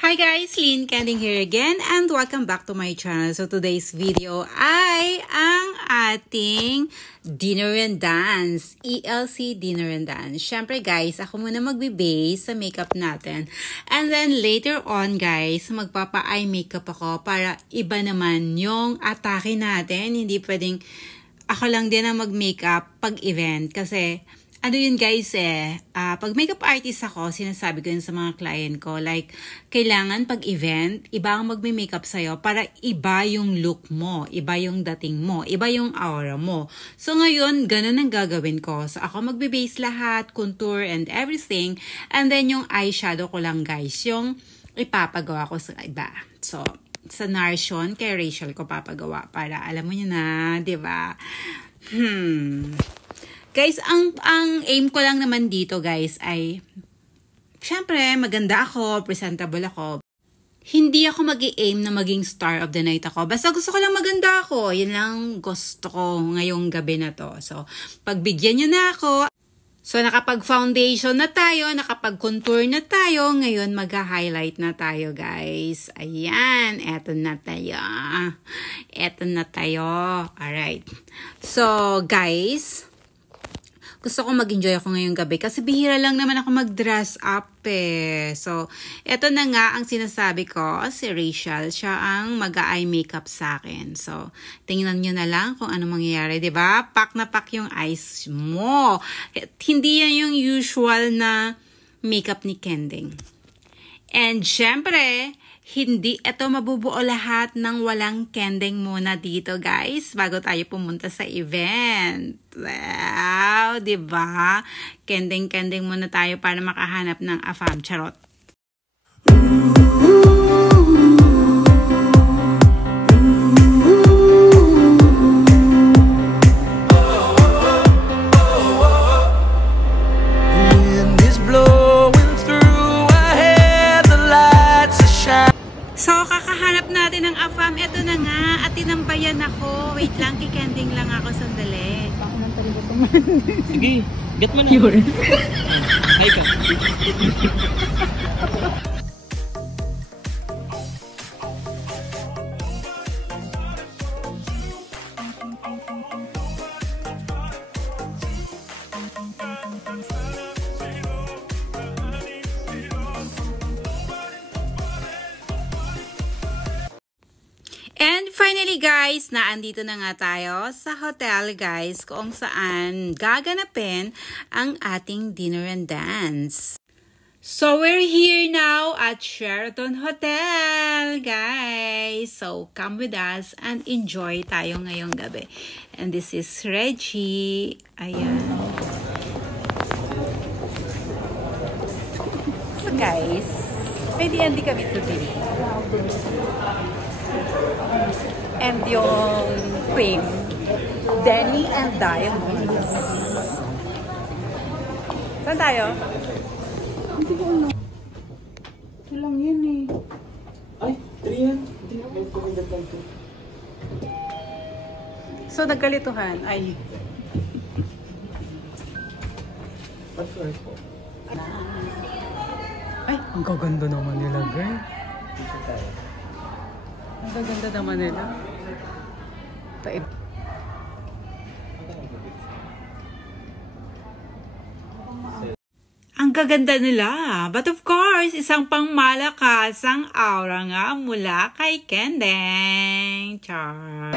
Hi guys, Lynn Kending here again and welcome back to my channel. So today's video ay ang ating dinner and dance, ELC dinner and dance. Syempre guys, ako muna magbe-base sa makeup natin. And then later on guys, magpapa-eye makeup ako para iba naman yung atake natin. Hindi pwedeng ako lang din ang mag-makeup pag event kasi ano yun guys pag makeup artist ako, sinasabi ko yun sa mga client ko, like, kailangan pag event, iba ang magme-makeup sa'yo para iba yung look mo, iba yung dating mo, iba yung aura mo. So ngayon, ganun ang gagawin ko. So ako magbe-base lahat, contour and everything, and then yung eyeshadow ko lang guys, yung ipapagawa ko sa iba. So, sa NARS yun, kay Rachel ko papagawa para alam mo nyo na, diba? Guys, ang aim ko lang naman dito guys ay, syempre maganda ako, presentable ako. Hindi ako mag-i-aim na maging star of the night ako. Basta gusto ko lang maganda ako. Yun lang gusto ko ngayong gabi na to. So, pagbigyan nyo na ako. So, nakapag-foundation na tayo, nakapag-contour na tayo. Ngayon, mag-highlight na tayo, guys. Ayan, eto na tayo. Eto na tayo. Alright. So, guys, gusto ko mag-enjoy ako ngayong gabi kasi bihira lang naman ako mag-dress up So, eto na nga ang sinasabi ko, si Rachel, siya ang mag-eye makeup sa akin. So, tingnan nyo na lang kung ano mangyayari, diba? Pak na pak yung eyes mo. Hindi yan yung usual na makeup ni Kending. And syempre, hindi ito mabubuo lahat ng walang Kending muna dito, guys, bago tayo pumunta sa event. Wow, diba? Kending muna tayo para makahanap ng afam. Charot. So, kakahanap natin ng afam. Ito na nga. At tinambayan ako. Wait lang, kikending lang ako sandali. Pakunang talaga tuman. Sige, get mo na. Hi ka. And finally guys, naandito na nga tayo sa hotel guys kung saan gaganapin ang ating dinner and dance. So we're here now at Sheraton Hotel guys. So come with us and enjoy tayo ngayong gabi. And this is Reggie. Ayan. So guys, pwede kami today. And yung cream, Denny and Diamonds. Saan tayo? Hindi ko ano. Ito lang yan eh. Ay, 3 yan. Hindi na may pumundat lang ito. So, nagkalituhan. Ay. What floor po? Ay, ang gaganda naman nila, girl. Dito tayo. Ang gaganda naman nila. Taib. Ang gaganda nila. But of course, course, isang pangmalakasang aura nga mula kay Kendeng. Char.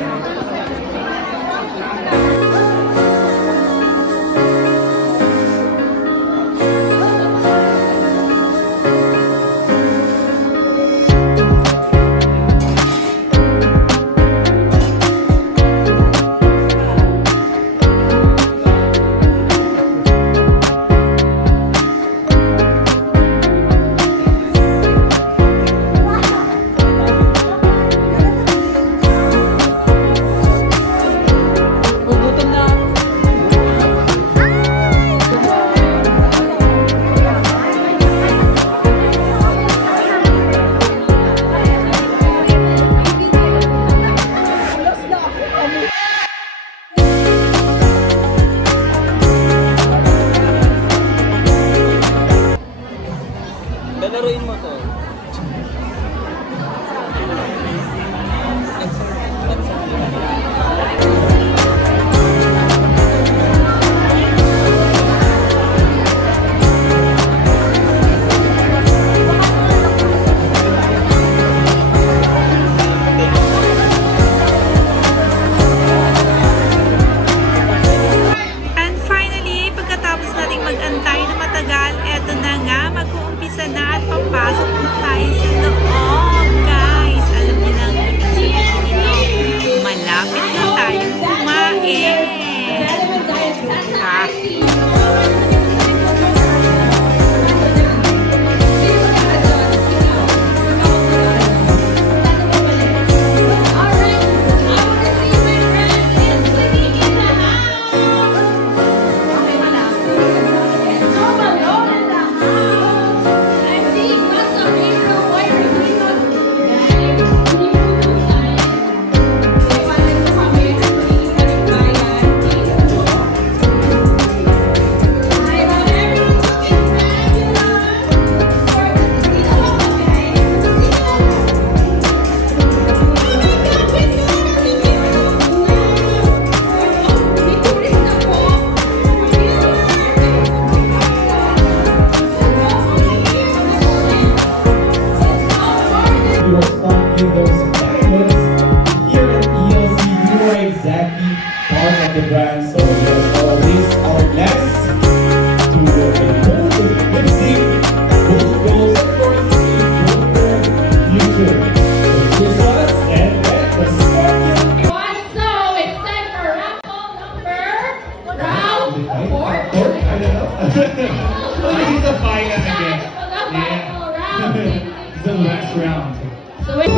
Lalaruin mo to. And finally, pagkatapos nating mag-antay na matagal, eto na nga, mag-uumpisa na at papasok na tayo sa loob, guys. Alam niyo na ang ibig sabihin nito. Malapit na tayong kumain. Ha? The brand, so yes, all these are blessed to impose the music, both goals and course in the future. So choose us and let the second. So it's time for raffle number round 4. I don't know. Well, this is the final again. Yeah. This is the last round. So wait.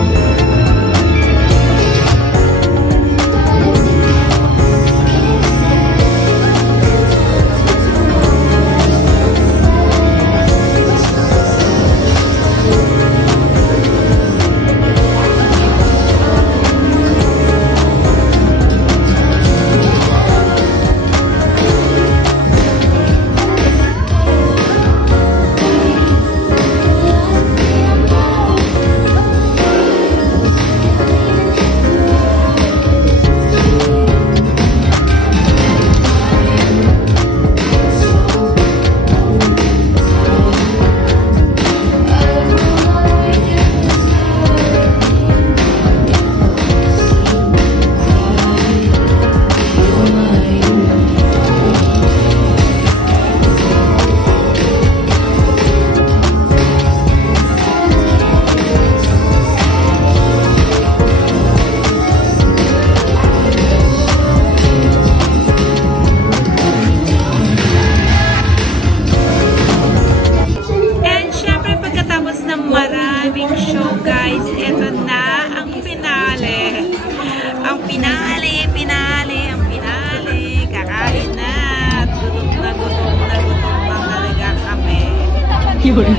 Yun.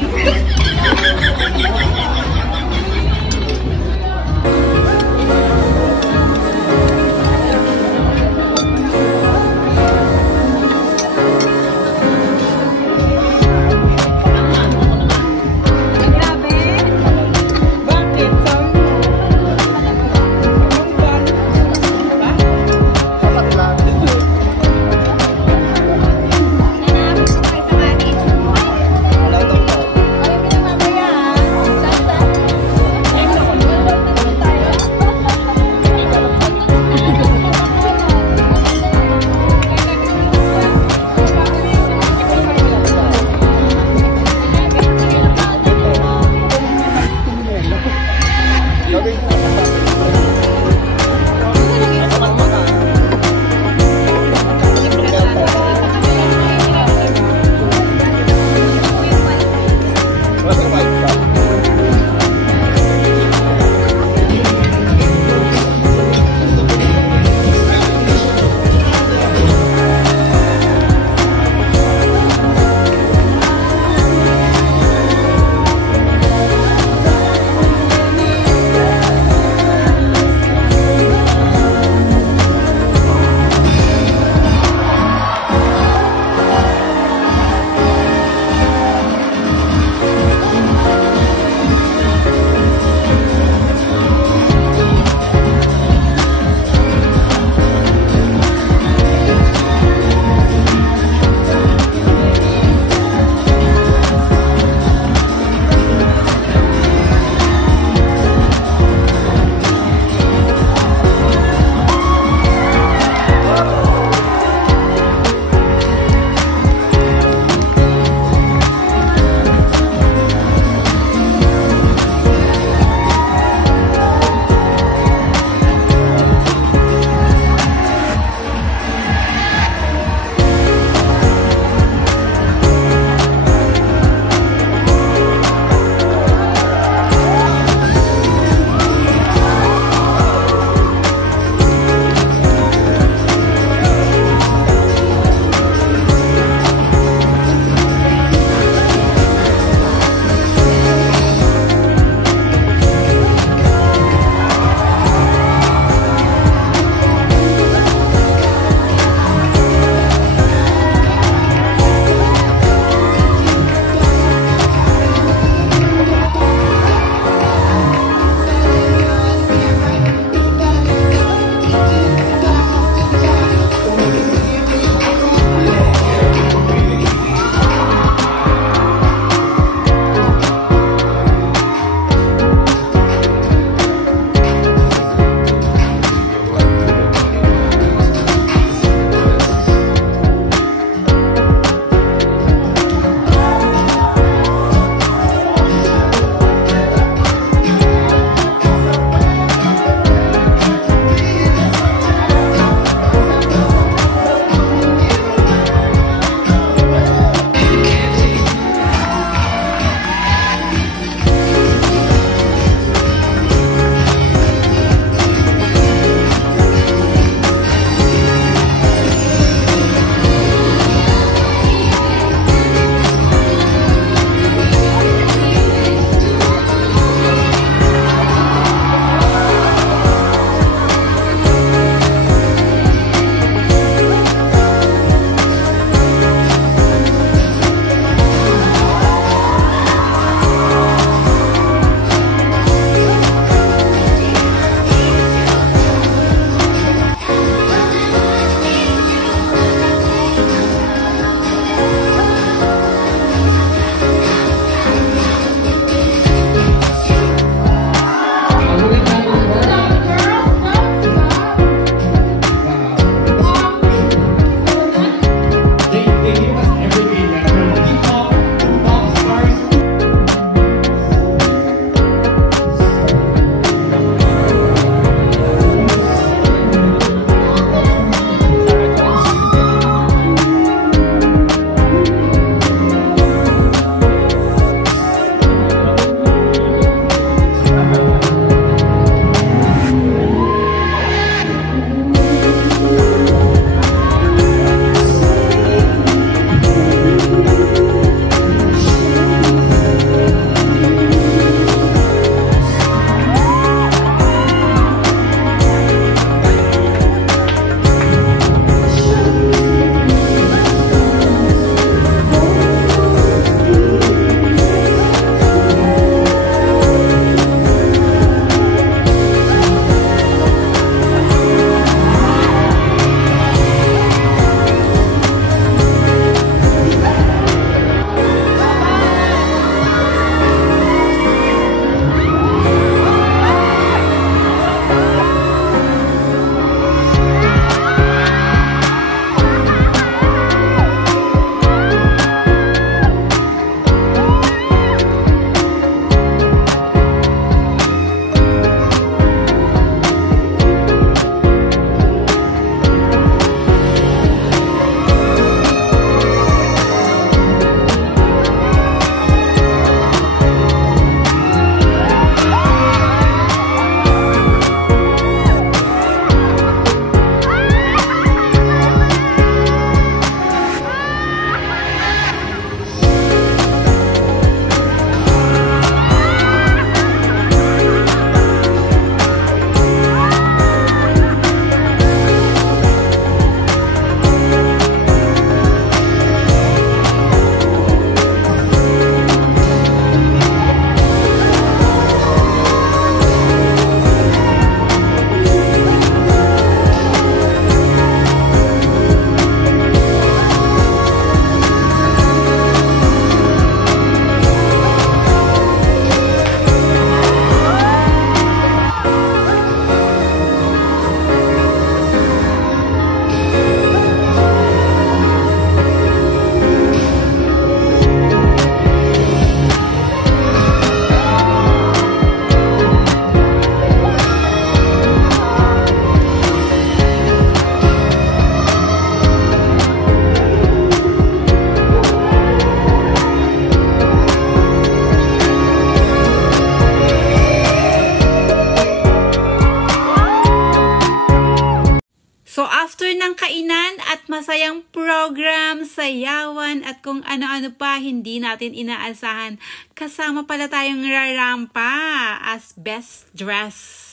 ng kainan at masayang program, sayawan at kung ano-ano pa hindi natin inaasahan. Kasama pala tayong rarampa as best dress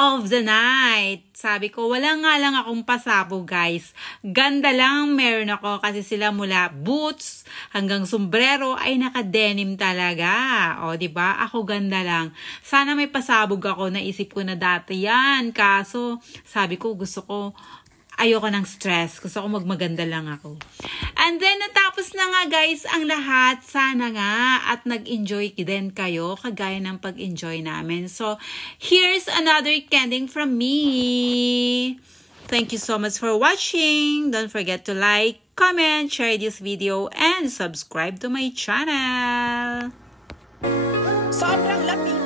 of the night. Sabi ko, wala nga lang akong pasabog, guys. Ganda lang meron ako kasi sila mula boots hanggang sombrero ay naka-denim talaga. O, diba? Ako ganda lang. Sana may pasabog ako. Naisip ko na dati yan. Kaso, sabi ko, ayoko ng stress. Gusto ko magmaganda lang ako. And then, natapos na nga guys ang lahat. Sana nga at nag-enjoy din kayo kagaya ng pag-enjoy namin. So, here's another canding from me. Thank you so much for watching. Don't forget to like, comment, share this video, and subscribe to my channel. Sobrang lapit